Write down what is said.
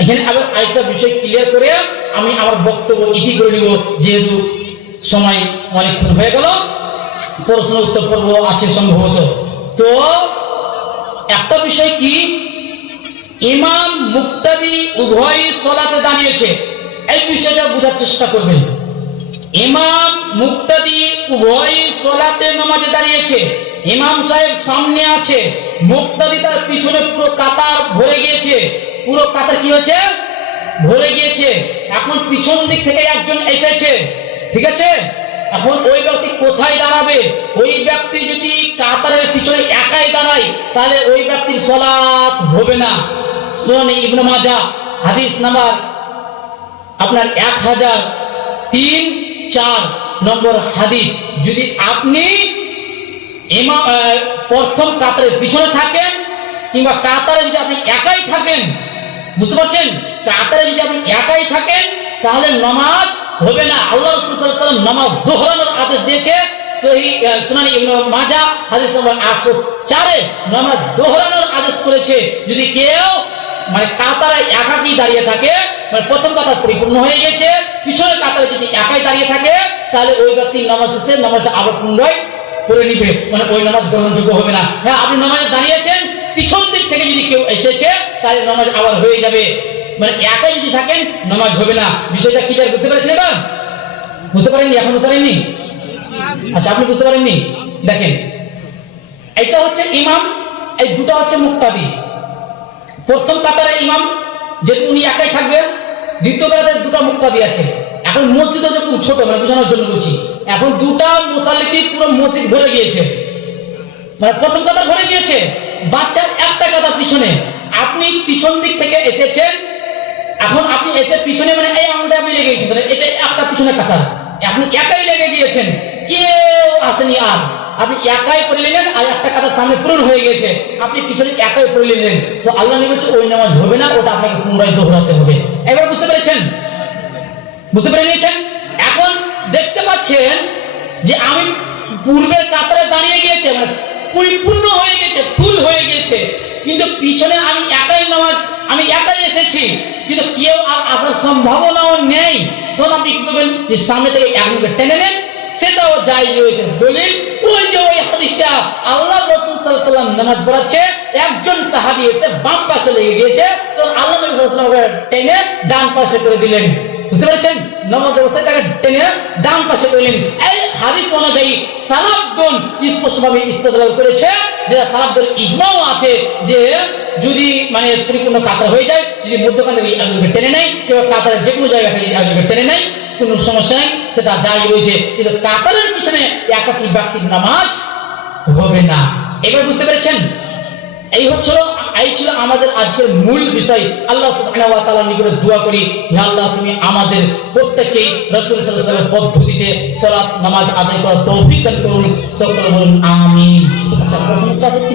এখানে আবার আরেকটা বিষয় ক্লিয়ার করে আমি আমার বক্তব্য ইতি করে নিব, যেহেতু সময় অনেকক্ষণ হয়ে গেল, প্রশ্ন উত্তর পর্ব আছে সম্ভবত। তো একটা বিষয় কি, ইমাম মুক্তাদি উভয়ই সালাতে দাঁড়িয়েছে, এই বিষয়টা বোঝার চেষ্টা করবেন। ইমাম মুক্তাদি উভয়ই সালাতে নামাজে দাঁড়িয়েছে, ইমাম সাহেব সামনে আছে, মুক্তাদি তার পিছনে, পুরো কাতার ভরে গিয়েছে, পুরো কাতার কি হয়েছে, ভরে গিয়েছে। এখন পিছন দিক থেকে একজন এসেছে, ঠিক আছে, এখন ওই ব্যক্তি কোথায় দাঁড়াবে? ওই ব্যক্তি যদি কাতারের পিছনে একাই দাঁড়ায় তাহলে ওই ব্যক্তির সালাত হবে না। সুনান ইবনে মাজাহ হাদিস নাম্বার আপনার 1003-4 নম্বর হাদিস। যদি আপনি প্রথম কাতারের পিছনে থাকেন কিংবা কাতারে যদি আপনি একাই থাকেন, বুঝতে পারছেন, কাতারে যদি আপনি একাই থাকেন তাহলে নামাজ হবে না। আল্লাহ রাসূল সাল্লাল্লাহু আলাইহি ওয়াসাল্লাম নামাজ দোহরানোর আদেশ দিয়েছে, সহিহ সুনান ইবনে মাজাহ হাদিস নম্বর 804 নামাজ দোহরানোর আদেশ করেছে। যদি কেউ মানে কাতারে একাকী দাঁড়িয়ে থাকে, মানে প্রথম কাতার পরিপূর্ণ হয়ে গেছে, পিছনের কাতারে যদি একাই দাঁড়িয়ে থাকে তাহলে ওই ব্যক্তির নামাজ শেষে নামাজটা আবার পুনরায় করে নিবে, মানে ওই নামাজ গ্রহণযোগ্য হবে না। হ্যাঁ, আপনি নামাজে দাঁড়িয়েছেন, পিছন দিক থেকে যদি কেউ এসেছে তাহলে নামাজ আবার হয়ে যাবে, মানে একাই যদি থাকেন নামাজ হবে না। বিষয়টা ক্লিয়ার বুঝতে পেরেছেন? এবার বুঝতে পারেননি? এখন বুঝতে পারেননি? আচ্ছা, আপনি বুঝতে পারেননি? দেখেন, এটা হচ্ছে ইমাম, এই দুটো হচ্ছে মুক্তাদি। প্রথম কাতারে ইমাম যেহেতু উনি একাই থাকবেন, দ্বিতীয় কাতারে দুটো মুক্তাদি আছে। এখন মসজিদ হচ্ছে খুব ছোট, মানে বোঝানোর জন্য বলছি, এখন দুটা মুসাল্লি পুরো মসজিদ ভরে গিয়েছে, মানে প্রথম কাতার ভরে গিয়েছে, বাচ্চার একটা কাতার পিছনে। আপনি পিছন দিক থেকে এসেছেন, এখন আপনি এসে পিছনে মানে এই আঙুলটা আপনি লেগে গেছেন, এটা একটা পিছনে কাতার, আপনি একাই লেগে গিয়েছেন, কেউ আসেনি, আর আপনি একাই করে নিলেন, আর একটা কাতার সামনে পূরণ হয়ে গেছে, আপনি পিছনে একাই করে নিলেন, তো আল্লাহ নবী বলছে ওই নামাজ হবে না, ওটা আপনাকে পুনরায় দোহরাতে হবে। এবার বুঝতে পেরেছেন? বুঝতে পেরে নিয়েছেন? এখন দেখতে পাচ্ছেন যে আমি পূর্বের কাতারে দাঁড়িয়ে গিয়েছে, মানে পরিপূর্ণ হয়ে গেছে, ফুল হয়ে গেছে, কিন্তু পিছনে আমি একাই নামাজ, আমি একাই এসেছি, কিন্তু কেউ আর আসার সম্ভাবনাও নেই। তখন আপনি কি করবেন? যে সামনে থেকে একজনকে টেনে নেন, সেটাও জায়েজ রয়েছে। দলিল ওই যে ওই হাদিসটা, আল্লাহ রাসূল সাল্লাল্লাহু আলাইহি ওয়াসাল্লাম নামাজ পড়াচ্ছে, একজন সাহাবী এসে বাম পাশে লেগে গিয়েছে, তখন আল্লাহ নবী সাল্লাল্লাহু আলাইহি ওয়াসাল্লাম টেনে ডান পাশে করে দিলেন। বুঝতে পেরেছেন? নামাজ অবস্থায় তাকে টেনে ডান পাশে করলেন। এই হাদিস অনুযায়ী সালাফগণ স্পষ্টভাবে ইস্তেদলাল করেছে, যে সালাফদের ইজমাও আছে যে যদি মানে পরিপূর্ণ কাতার হয়ে যায়, যদি মধ্যখানে একজনকে টেনে নেয়, কেউ কাতারের যে কোনো জায়গা থেকে একজনকে টেনে নেয়, কোনো সমস্যা নেই, সেটা জায়েজ রয়েছে, কিন্তু কাতারের পিছনে একাকী ব্যক্তির নামাজ হবে না। এবার বুঝতে পেরেছেন? এই ছিল আমাদের আজকের মূল বিষয়। আল্লাহ সুবহানাহু ওয়া তাআলার নিকটে দোয়া করি, হে আল্লাহ, তুমি আমাদের প্রত্যেককেই রাসূল সাল্লাল্লাহু আলাইহি ওয়াসাল্লামের পদ্ধতিতে সালাত নামাজ আদায় করার তৌফিক দান করুন। সকলে বলুন আমিন। আচ্ছা, প্রশ্ন আছে কি?